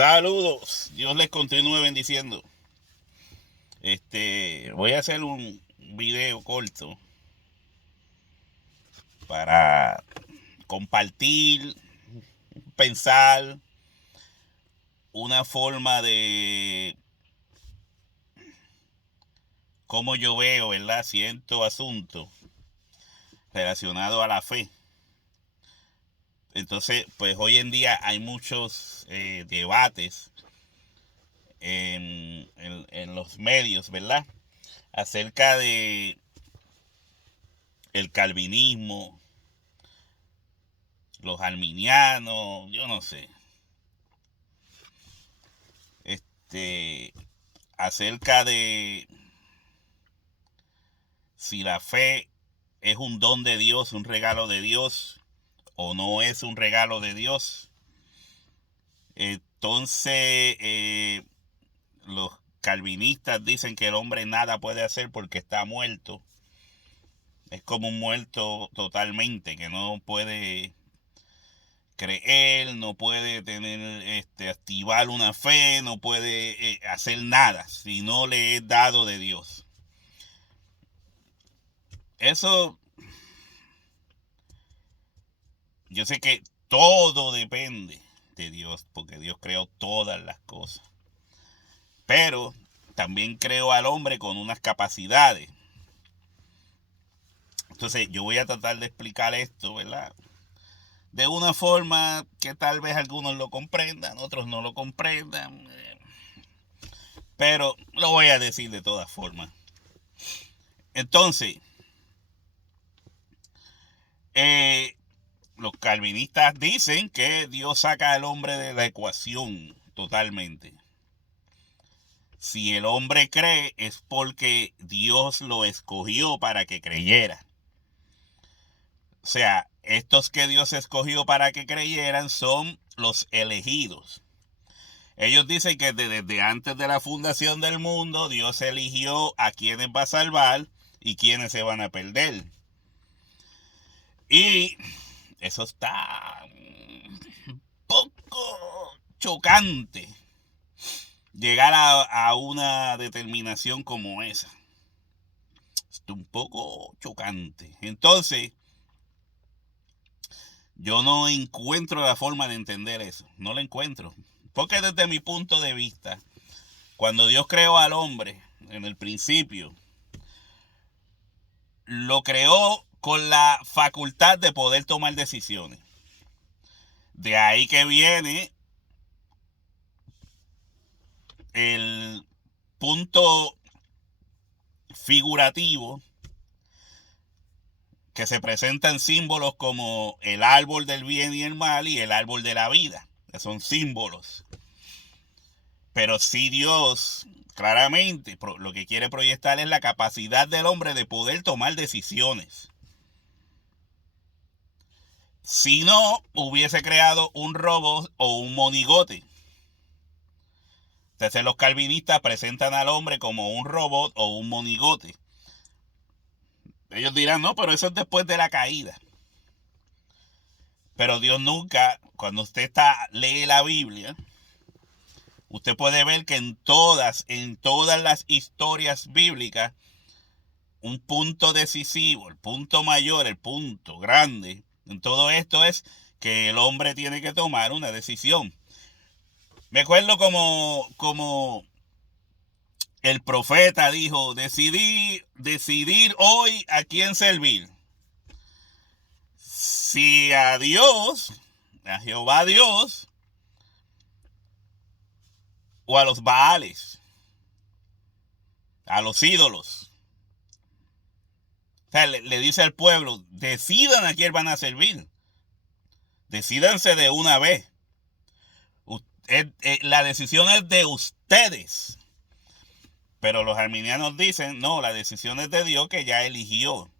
Saludos, Dios les continúe bendiciendo. Voy a hacer un video corto para compartir, pensar una forma de cómo yo veo, ¿verdad?, cierto asunto relacionado a la fe. Entonces, pues hoy en día hay muchos debates en los medios, ¿verdad?, acerca de el calvinismo, los arminianos, yo no sé. Acerca de si la fe es un don de Dios, un regalo de Dios, o no es un regalo de Dios. Entonces, los calvinistas dicen que el hombre nada puede hacer porque está muerto. Es como un muerto totalmente, que no puede creer, no puede tener, activar una fe, no puede hacer nada si no le es dado de Dios. Eso, yo sé que todo depende de Dios, porque Dios creó todas las cosas. Pero también creó al hombre con unas capacidades. Entonces yo voy a tratar de explicar esto, ¿verdad?, de una forma que tal vez algunos lo comprendan, otros no lo comprendan. Pero lo voy a decir de todas formas. Entonces, los calvinistas dicen que Dios saca al hombre de la ecuación totalmente. Si el hombre cree es porque Dios lo escogió para que creyera. O sea, estos que Dios escogió para que creyeran son los elegidos. Ellos dicen que desde antes de la fundación del mundo, Dios eligió a quienes va a salvar y quienes se van a perder. Y eso está un poco chocante, llegar a una determinación como esa. Está un poco chocante. Entonces, yo no encuentro la forma de entender eso. No la encuentro. Porque desde mi punto de vista, cuando Dios creó al hombre en el principio, lo creó con la facultad de poder tomar decisiones. De ahí que viene el punto figurativo que se presentan símbolos como el árbol del bien y el mal y el árbol de la vida, que son símbolos. Pero si Dios claramente lo que quiere proyectar es la capacidad del hombre de poder tomar decisiones. Si no, hubiese creado un robot o un monigote. Entonces los calvinistas presentan al hombre como un robot o un monigote. Ellos dirán, no, pero eso es después de la caída. Pero Dios nunca, cuando usted lee la Biblia, usted puede ver que en todas las historias bíblicas, un punto decisivo, el punto mayor, el punto grande en todo esto es que el hombre tiene que tomar una decisión. Me acuerdo como el profeta dijo, decidir hoy a quién servir. Si a Dios, a Jehová Dios, o a los Baales, a los ídolos. O sea, le dice al pueblo, decidan a quién van a servir. Decídanse de una vez. La decisión es de ustedes. Pero los arminianos dicen, no, la decisión es de Dios, que ya eligió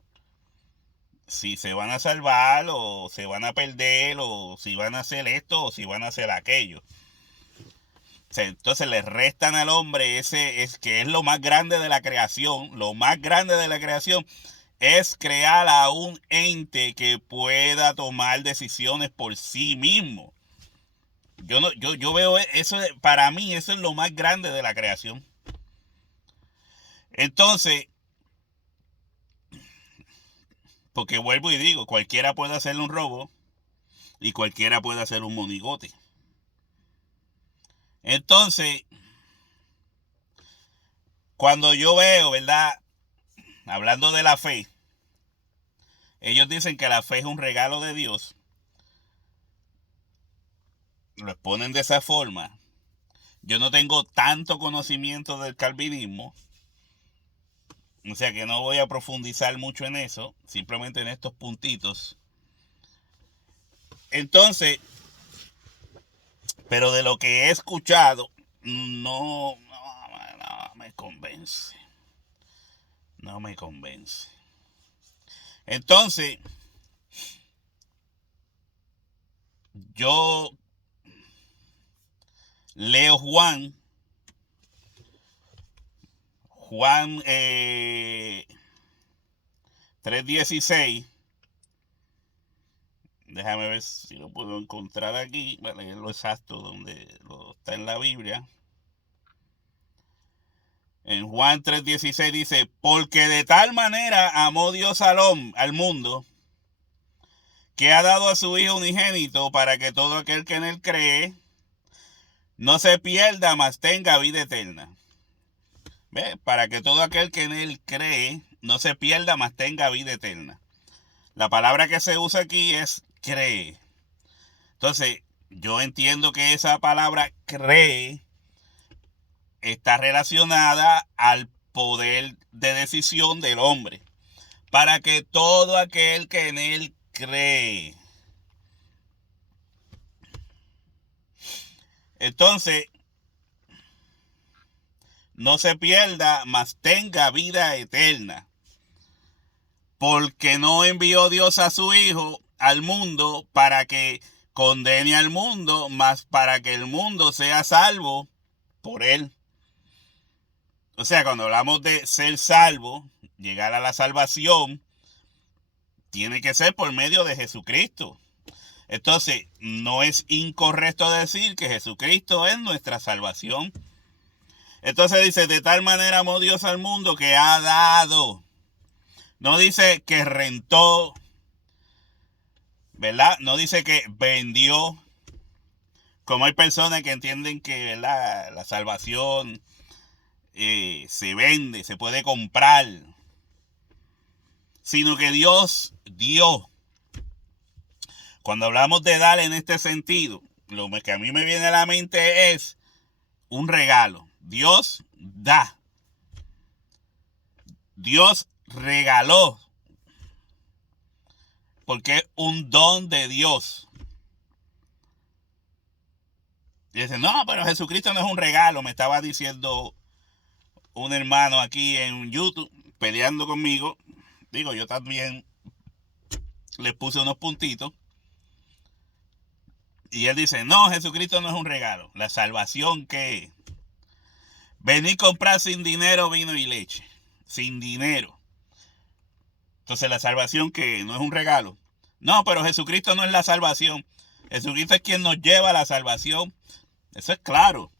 si se van a salvar o se van a perder, o si van a hacer esto o si van a hacer aquello. Entonces le restan al hombre ese, es que es lo más grande de la creación. Lo más grande de la creación es crear a un ente que pueda tomar decisiones por sí mismo. Yo veo eso, para mí eso es lo más grande de la creación. Entonces, porque vuelvo y digo, cualquiera puede hacerle un robo y cualquiera puede hacer un monigote. Entonces, cuando yo veo, ¿verdad? Hablando de la fe, ellos dicen que la fe es un regalo de Dios. Lo exponen de esa forma. Yo no tengo tanto conocimiento del calvinismo, o sea que no voy a profundizar mucho en eso, simplemente en estos puntitos. Entonces, pero de lo que he escuchado, no me convence. No me convence. Entonces, yo leo Juan 3:16. Déjame ver si lo puedo encontrar aquí, para leer lo exacto donde está en la Biblia. En Juan 3:16 dice, porque de tal manera amó Dios al mundo, que ha dado a su Hijo unigénito, para que todo aquel que en él cree no se pierda, mas tenga vida eterna. ¿Ve? Para que todo aquel que en él cree no se pierda, mas tenga vida eterna. La palabra que se usa aquí es cree. Entonces, yo entiendo que esa palabra cree está relacionada al poder de decisión del hombre. Para que todo aquel que en él cree. Entonces, no se pierda, mas tenga vida eterna. Porque no envió Dios a su Hijo al mundo para que condene al mundo, mas para que el mundo sea salvo por él. O sea, cuando hablamos de ser salvo, llegar a la salvación, tiene que ser por medio de Jesucristo. Entonces, no es incorrecto decir que Jesucristo es nuestra salvación. Entonces dice, de tal manera amó Dios al mundo que ha dado. No dice que rentó, ¿verdad? No dice que vendió. Como hay personas que entienden que, ¿verdad?, la salvación se vende, se puede comprar. Sino que Dios dio. Cuando hablamos de dar en este sentido, lo que a mí me viene a la mente es un regalo. Dios da. Dios regaló. Porque es un don de Dios. Y dicen, no, pero Jesucristo no es un regalo. Me estaba diciendo un hermano aquí en YouTube, peleando conmigo. Digo, yo también le puse unos puntitos. Y él dice, no, Jesucristo no es un regalo. La salvación, ¿qué es? Venir a comprar sin dinero vino y leche. Sin dinero. Entonces la salvación, ¿qué es? No es un regalo. No, pero Jesucristo no es la salvación. Jesucristo es quien nos lleva a la salvación. Eso es claro.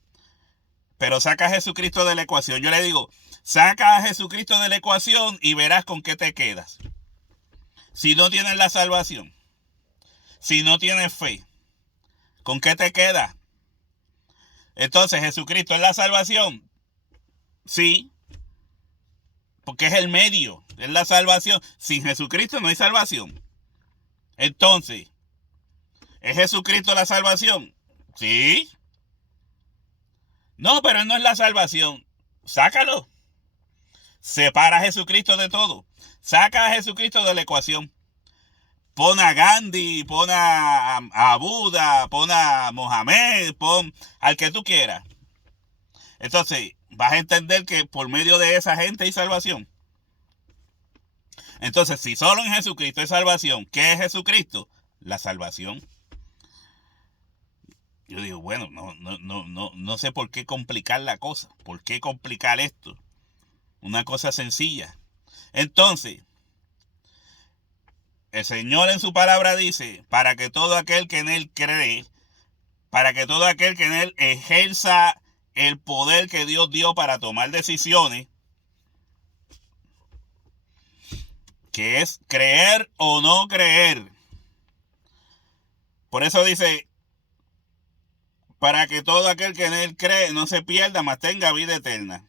Pero saca a Jesucristo de la ecuación. Yo le digo, saca a Jesucristo de la ecuación y verás con qué te quedas. Si no tienes la salvación, si no tienes fe, ¿con qué te quedas? Entonces, ¿Jesucristo es la salvación? Sí, porque es el medio, es la salvación. Sin Jesucristo no hay salvación. Entonces, ¿es Jesucristo la salvación? Sí. No, pero él no es la salvación. Sácalo. Separa a Jesucristo de todo. Saca a Jesucristo de la ecuación. Pon a Gandhi, pon a Buda, pon a Mohamed, pon al que tú quieras. Entonces, vas a entender que por medio de esa gente hay salvación. Entonces, si solo en Jesucristo hay salvación, ¿qué es Jesucristo? La salvación. Yo digo, bueno, no sé por qué complicar la cosa. ¿Por qué complicar esto? Una cosa sencilla. Entonces, el Señor en su palabra dice, para que todo aquel que en él cree para que todo aquel que en él ejerza el poder que Dios dio para tomar decisiones, que es creer o no creer. Por eso dice, para que todo aquel que en él cree no se pierda, mas tenga vida eterna.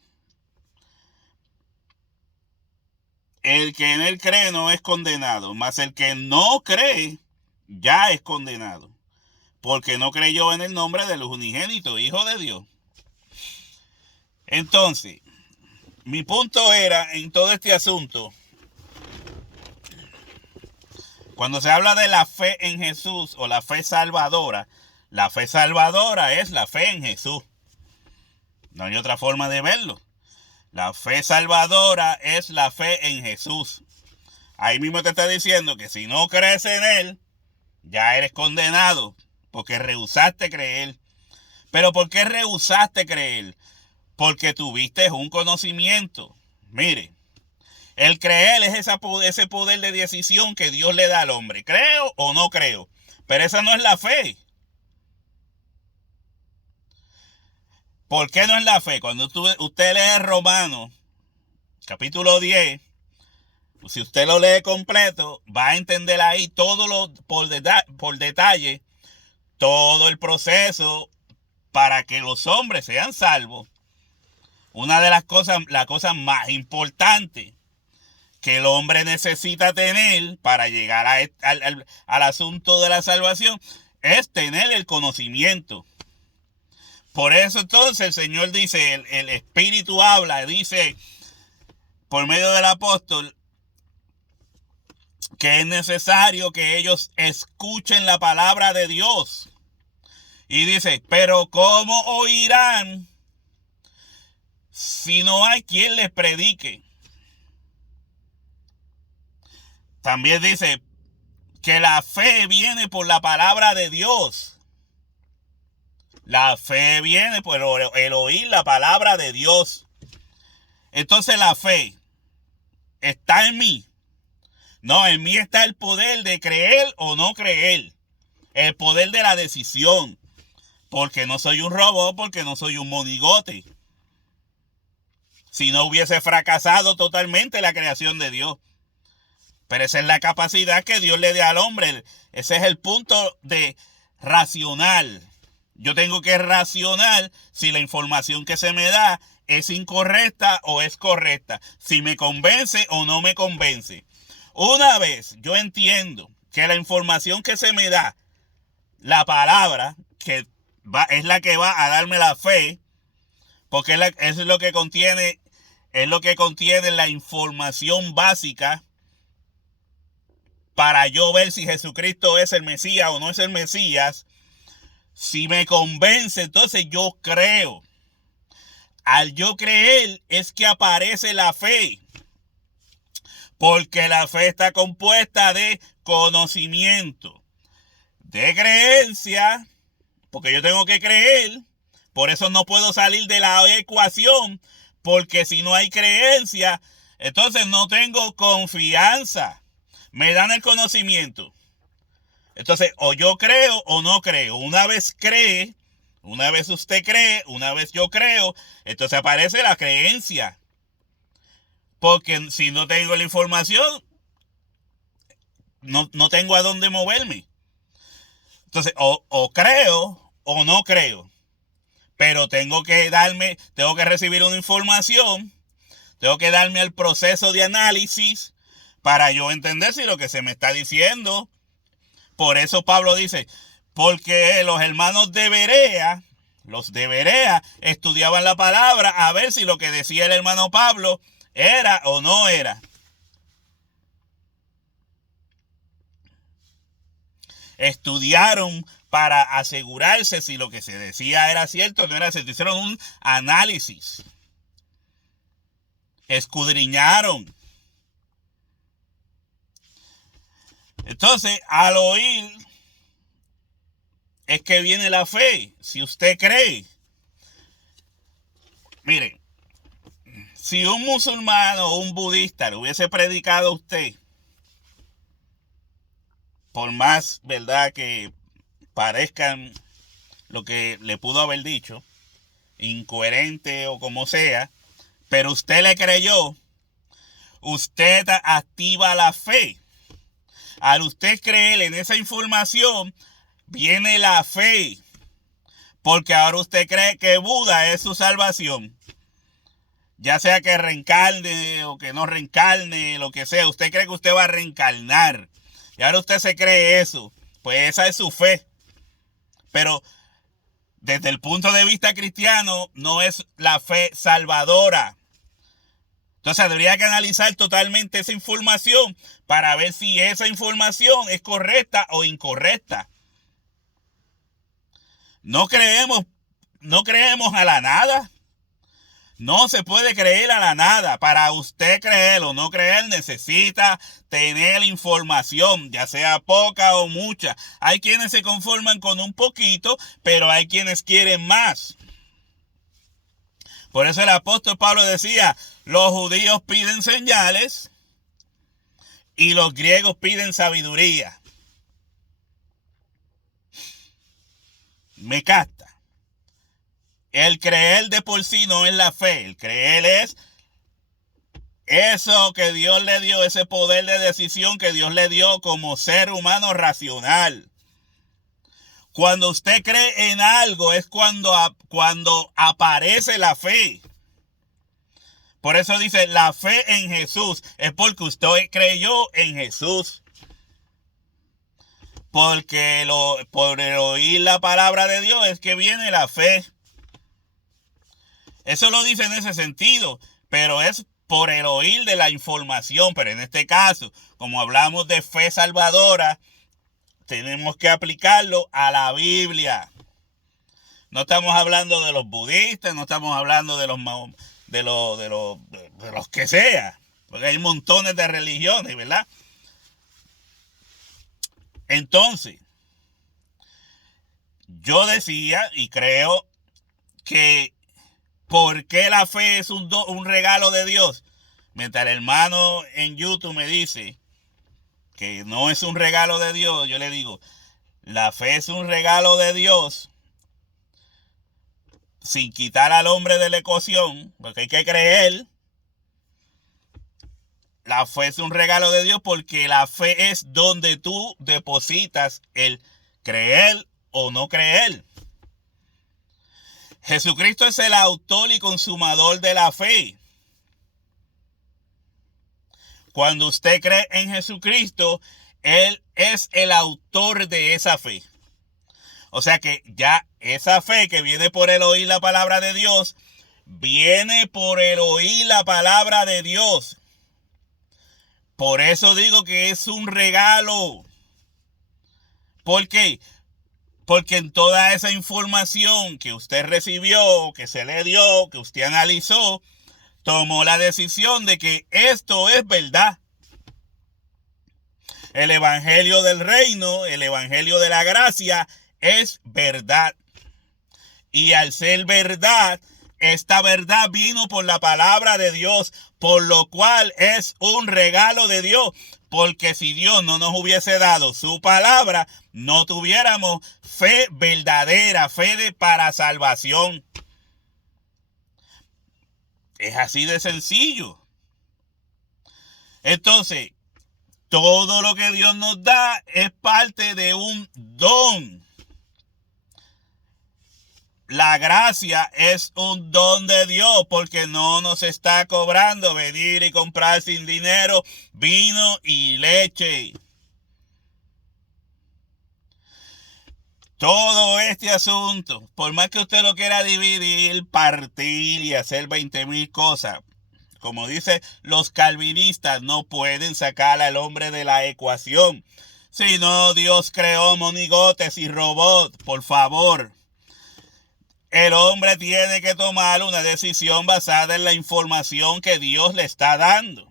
El que en él cree no es condenado, mas el que no cree ya es condenado, porque no creyó en el nombre del unigénito Hijo de Dios. Entonces, mi punto era en todo este asunto, cuando se habla de la fe en Jesús o la fe salvadora es la fe en Jesús. No hay otra forma de verlo. La fe salvadora es la fe en Jesús. Ahí mismo te está diciendo que si no crees en Él, ya eres condenado, porque rehusaste creer. ¿Pero por qué rehusaste creer? Porque tuviste un conocimiento. Mire, el creer es ese poder de decisión que Dios le da al hombre. ¿Creo o no creo? Pero esa no es la fe. ¿Por qué no es la fe? Cuando usted lee Romanos, capítulo 10, si usted lo lee completo, va a entender ahí todo por detalle, todo el proceso para que los hombres sean salvos. Una de las cosas, la cosa más importante que el hombre necesita tener para llegar al asunto de la salvación es tener el conocimiento. Por eso entonces el Señor dice, el Espíritu habla, dice por medio del apóstol que es necesario que ellos escuchen la palabra de Dios. Y dice, pero ¿cómo oirán si no hay quien les predique? También dice que la fe viene por la palabra de Dios. La fe viene por el oír la palabra de Dios. Entonces la fe está en mí. No, en mí está el poder de creer o no creer. El poder de la decisión. Porque no soy un robot, porque no soy un monigote. Si no hubiese fracasado totalmente la creación de Dios. Pero esa es la capacidad que Dios le da al hombre. Ese es el punto de racional. Yo tengo que racionar si la información que se me da es incorrecta o es correcta. Si me convence o no me convence. Una vez yo entiendo que la información que se me da, la palabra, que es la que va a darme la fe, porque es lo que contiene la información básica para yo ver si Jesucristo es el Mesías o no es el Mesías. Si me convence, entonces yo creo. Al yo creer es que aparece la fe. Porque la fe está compuesta de conocimiento, de creencia, porque yo tengo que creer. Por eso no puedo salir de la ecuación, porque si no hay creencia, entonces no tengo confianza. Me dan el conocimiento. Entonces, o yo creo o no creo. Una vez cree, una vez usted cree, una vez yo creo, entonces aparece la creencia. Porque si no tengo la información, no tengo a dónde moverme. Entonces, o creo o no creo. Pero tengo que recibir una información, tengo que darme el proceso de análisis para yo entender si lo que se me está diciendo. Por eso Pablo dice, porque los hermanos de Berea, estudiaban la palabra a ver si lo que decía el hermano Pablo era o no era. Estudiaron para asegurarse si lo que se decía era cierto o no era cierto. Hicieron un análisis. Escudriñaron. Entonces, al oír es que viene la fe. Si usted cree. Mire, si un musulmán o un budista le hubiese predicado a usted, por más verdad que parezcan lo que le pudo haber dicho, incoherente o como sea, pero usted le creyó, usted activa la fe. Al usted creer en esa información, viene la fe, porque ahora usted cree que Buda es su salvación. Ya sea que reencarne o que no reencarne, lo que sea, usted cree que usted va a reencarnar. Y ahora usted se cree eso. Pues esa es su fe. Pero desde el punto de vista cristiano, no es la fe salvadora. Entonces habría que analizar totalmente esa información para ver si esa información es correcta o incorrecta. No creemos a la nada. No se puede creer a la nada. Para usted creer o no creer, necesita tener información, ya sea poca o mucha. Hay quienes se conforman con un poquito, pero hay quienes quieren más. Por eso el apóstol Pablo decía, los judíos piden señales y los griegos piden sabiduría. Me capta. El creer de por sí no es la fe. El creer es eso que Dios le dio, ese poder de decisión que Dios le dio como ser humano racional. Cuando usted cree en algo es cuando aparece la fe. Por eso dice la fe en Jesús. Es porque usted creyó en Jesús. Porque por el oír la palabra de Dios es que viene la fe. Eso lo dice en ese sentido, pero es por el oír de la información. Pero en este caso, como hablamos de fe salvadora, tenemos que aplicarlo a la Biblia. No estamos hablando de los budistas, no estamos hablando de los que sea, porque hay montones de religiones, ¿verdad? Entonces, yo decía y creo que ¿por qué la fe es un regalo de Dios? Mientras el hermano en YouTube me dice que no es un regalo de Dios, yo le digo, la fe es un regalo de Dios sin quitar al hombre de la ecuación, porque hay que creer. La fe es un regalo de Dios porque la fe es donde tú depositas el creer o no creer. Jesucristo es el autor y consumador de la fe. Cuando usted cree en Jesucristo, Él es el autor de esa fe. O sea que ya esa fe que viene por el oír la palabra de Dios, viene por el oír la palabra de Dios. Por eso digo que es un regalo. ¿Por qué? Porque en toda esa información que usted recibió, que se le dio, que usted analizó, tomó la decisión de que esto es verdad. El evangelio del reino, el evangelio de la gracia es verdad. Y al ser verdad, esta verdad vino por la palabra de Dios, por lo cual es un regalo de Dios. Porque si Dios no nos hubiese dado su palabra, no tuviéramos fe verdadera, fe para salvación. Es así de sencillo. Entonces, todo lo que Dios nos da es parte de un don. La gracia es un don de Dios porque no nos está cobrando venir y comprar sin dinero vino y leche. Todo este asunto, por más que usted lo quiera dividir, partir y hacer 20,000 cosas, como dice los calvinistas, no pueden sacar al hombre de la ecuación. Si no, Dios creó monigotes y robots, por favor. El hombre tiene que tomar una decisión basada en la información que Dios le está dando.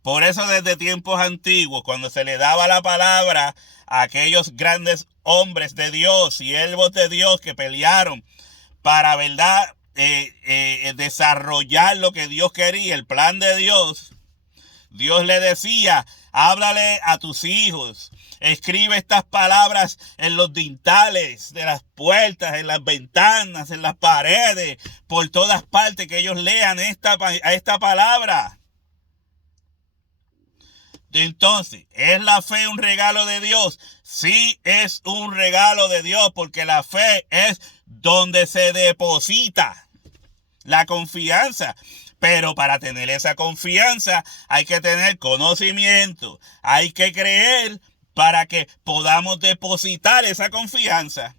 Por eso desde tiempos antiguos, cuando se le daba la palabra a aquellos grandes hombres de Dios, siervos de Dios que pelearon para, ¿verdad?, desarrollar lo que Dios quería, el plan de Dios, Dios le decía, háblale a tus hijos, escribe estas palabras en los dintales de las puertas, en las ventanas, en las paredes, por todas partes, que ellos lean esta palabra. Entonces, ¿es la fe un regalo de Dios? Sí, es un regalo de Dios, porque la fe es donde se deposita la confianza. Pero para tener esa confianza hay que tener conocimiento, hay que creer para que podamos depositar esa confianza.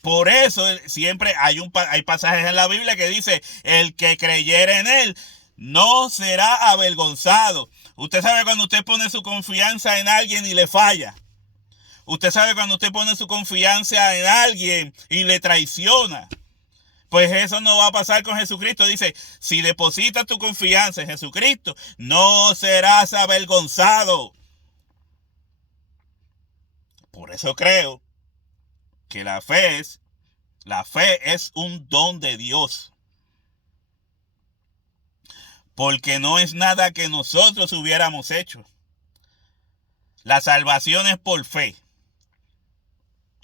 Por eso siempre hay pasajes en la Biblia que dice, el que creyere en él no será avergonzado. Usted sabe cuando usted pone su confianza en alguien y le falla. Usted sabe cuando usted pone su confianza en alguien y le traiciona. Pues eso no va a pasar con Jesucristo. Dice, si depositas tu confianza en Jesucristo, no serás avergonzado. Por eso creo que la fe es un don de Dios. Porque no es nada que nosotros hubiéramos hecho. La salvación es por fe.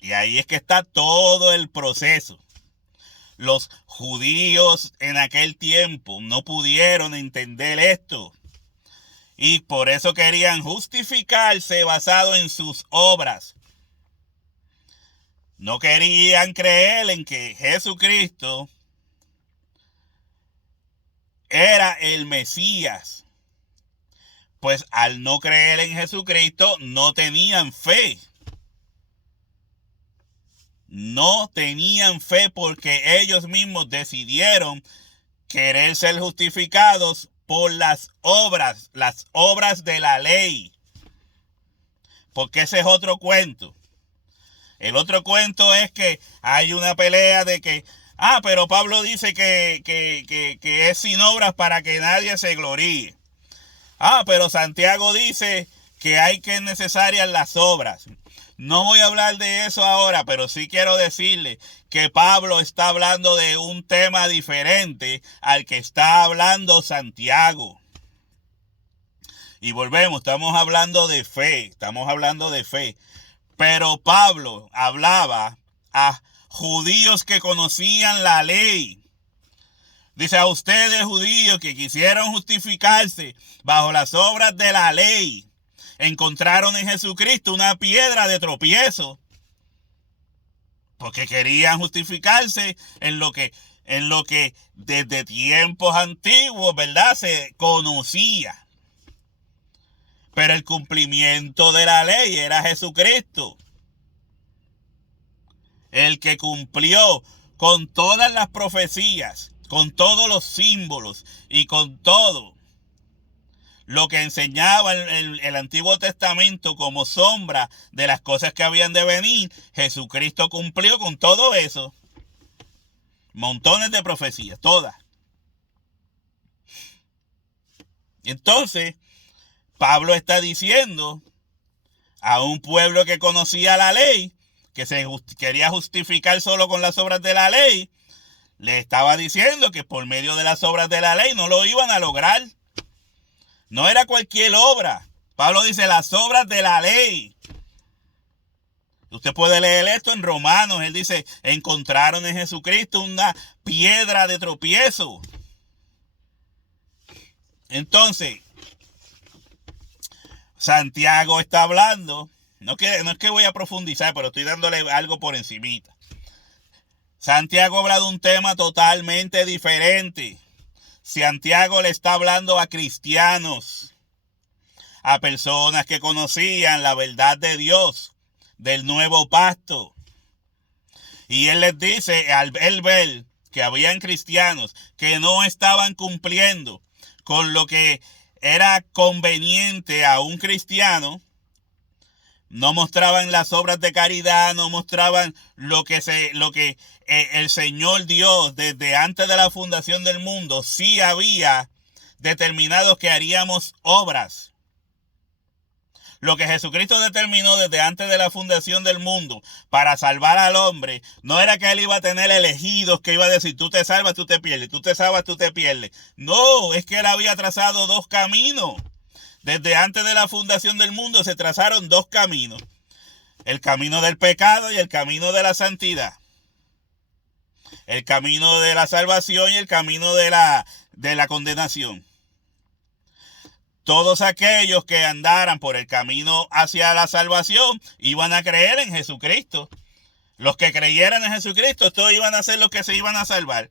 Y ahí es que está todo el proceso. Los judíos en aquel tiempo no pudieron entender esto. Y por eso querían justificarse basado en sus obras. No querían creer en que Jesucristo era el Mesías. Pues al no creer en Jesucristo no tenían fe. No tenían fe porque ellos mismos decidieron querer ser justificados por las obras de la ley. Porque ese es otro cuento. El otro cuento es que hay una pelea de que, pero Pablo dice que es sin obras para que nadie se gloríe. Pero Santiago dice que hay que necesarias las obras. No voy a hablar de eso ahora, pero sí quiero decirle que Pablo está hablando de un tema diferente al que está hablando Santiago. Y volvemos, estamos hablando de fe. Pero Pablo hablaba a judíos que conocían la ley. Dice, a ustedes judíos que quisieron justificarse bajo las obras de la ley, encontraron en Jesucristo una piedra de tropiezo. Porque querían justificarse en lo que desde tiempos antiguos, ¿verdad?, se conocía. Pero el cumplimiento de la ley era Jesucristo. El que cumplió con todas las profecías, con todos los símbolos y con todo lo que enseñaba el Antiguo Testamento como sombra de las cosas que habían de venir. Jesucristo cumplió con todo eso. Montones de profecías, todas. Entonces, Pablo está diciendo a un pueblo que conocía la ley, que se quería justificar solo con las obras de la ley, le estaba diciendo que por medio de las obras de la ley no lo iban a lograr. No era cualquier obra. Pablo dice las obras de la ley. Usted puede leer esto en Romanos. Él dice, encontraron en Jesucristo una piedra de tropiezo. Entonces, Santiago está hablando. No es que voy a profundizar, pero estoy dándole algo por encimita. Santiago habla de un tema totalmente diferente. Santiago le está hablando a cristianos, a personas que conocían la verdad de Dios, del nuevo pacto. Y él les dice, al él ver que habían cristianos que no estaban cumpliendo con lo que era conveniente a un cristiano, no mostraban las obras de caridad, no mostraban lo que el Señor Dios desde antes de la fundación del mundo sí había determinado que haríamos obras. Lo que Jesucristo determinó desde antes de la fundación del mundo para salvar al hombre, no era que él iba a tener elegidos que iba a decir, tú te salvas, tú te pierdes, tú te salvas, tú te pierdes. No, es que él había trazado dos caminos. Desde antes de la fundación del mundo se trazaron dos caminos. el camino del pecado y el camino de la santidad, el camino de la salvación y el camino de la condenación. Todos aquellos que andaran por el camino hacia la salvación iban a creer en Jesucristo. Los que creyeran en Jesucristo, todos iban a ser los que se iban a salvar.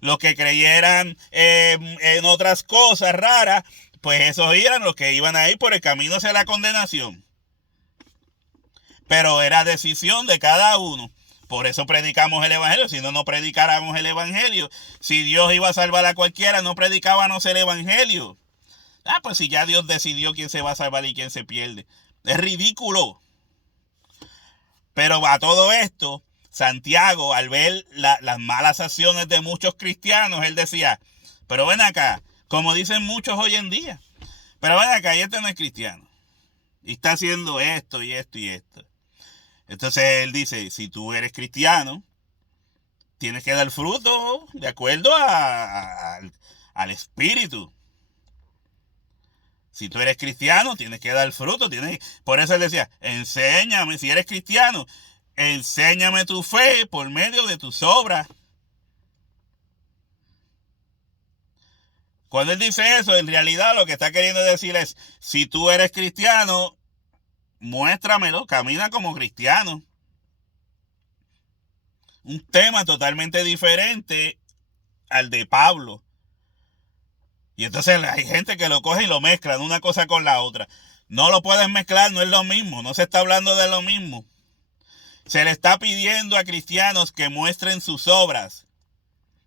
Los que creyeran en otras cosas raras, pues esos eran los que iban a ir por el camino hacia la condenación. Pero era decisión de cada uno. Por eso predicamos el evangelio. Si no, no predicáramos el evangelio. Si Dios iba a salvar a cualquiera, no predicábamos el evangelio. Pues si ya Dios decidió quién se va a salvar y quién se pierde. Es ridículo. Pero a todo esto, Santiago, al ver las malas acciones de muchos cristianos, él decía, pero ven acá, como dicen muchos hoy en día, pero ven acá, y este no es cristiano. Y está haciendo esto y esto y esto. Entonces él dice, si tú eres cristiano, tienes que dar fruto de acuerdo al Espíritu. Si tú eres cristiano, tienes que dar fruto. Por eso él decía, enséñame, si eres cristiano, enséñame tu fe por medio de tus obras. Cuando él dice eso, en realidad lo que está queriendo decir es, si tú eres cristiano, muéstramelo, camina como cristiano. Un tema totalmente diferente al de Pablo. Y entonces hay gente que lo coge y lo mezclan una cosa con la otra. No lo puedes mezclar, no es lo mismo, no se está hablando de lo mismo. Se le está pidiendo a cristianos que muestren sus obras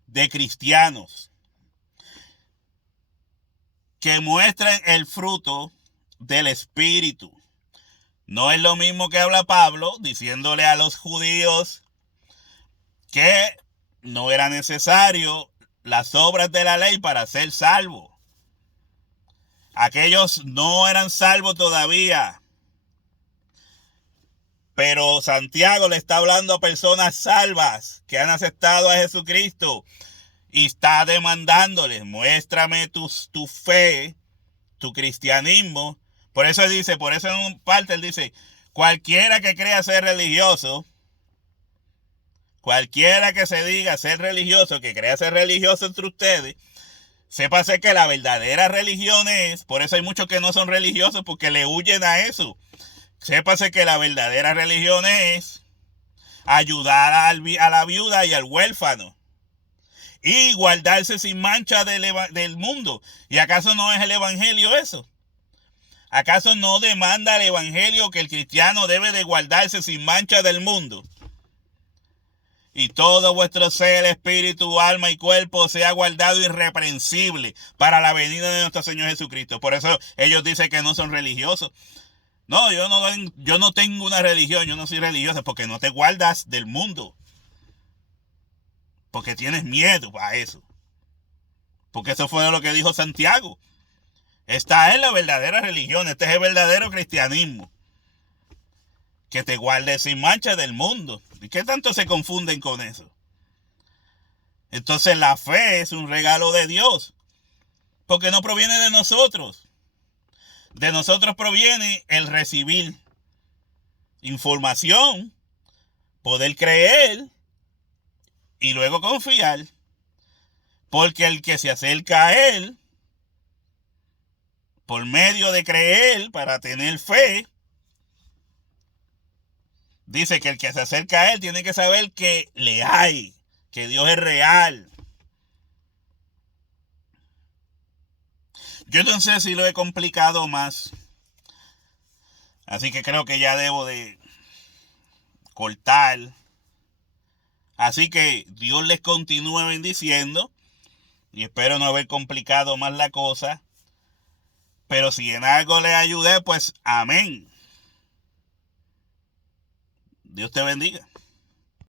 de cristianos. Que muestren el fruto del Espíritu. No es lo mismo que habla Pablo diciéndole a los judíos que no era necesario las obras de la ley para ser salvo. Aquellos no eran salvos todavía. Pero Santiago le está hablando a personas salvas que han aceptado a Jesucristo y está demandándoles, muéstrame tu fe, tu cristianismo. Por eso en un parte él dice, cualquiera que crea ser religioso, cualquiera que se diga ser religioso, que crea ser religioso entre ustedes, sépase que la verdadera religión es, por eso hay muchos que no son religiosos porque le huyen a eso. Sépase que la verdadera religión es ayudar a la viuda y al huérfano y guardarse sin mancha del mundo. ¿Y acaso no es el evangelio eso? ¿Acaso no demanda el evangelio que el cristiano debe de guardarse sin mancha del mundo? Y todo vuestro ser, espíritu, alma y cuerpo sea guardado irreprensible para la venida de nuestro Señor Jesucristo. Por eso ellos dicen que no son religiosos. No, yo no tengo una religión, yo no soy religioso, porque no te guardas del mundo. Porque tienes miedo a eso. Porque eso fue lo que dijo Santiago. Esta es la verdadera religión, este es el verdadero cristianismo. Que te guardes sin mancha del mundo. ¿Y qué tanto se confunden con eso? Entonces la fe es un regalo de Dios. Porque no proviene de nosotros. De nosotros proviene el recibir información, poder creer y luego confiar. Porque el que se acerca a Él, por medio de creer para tener fe, dice que el que se acerca a Él tiene que saber que le hay, que Dios es real. Yo no sé si lo he complicado más. Así que creo que ya debo de cortar. Así que Dios les continúe bendiciendo. Y espero no haber complicado más la cosa. Pero si en algo les ayudé, pues amén. Dios te bendiga.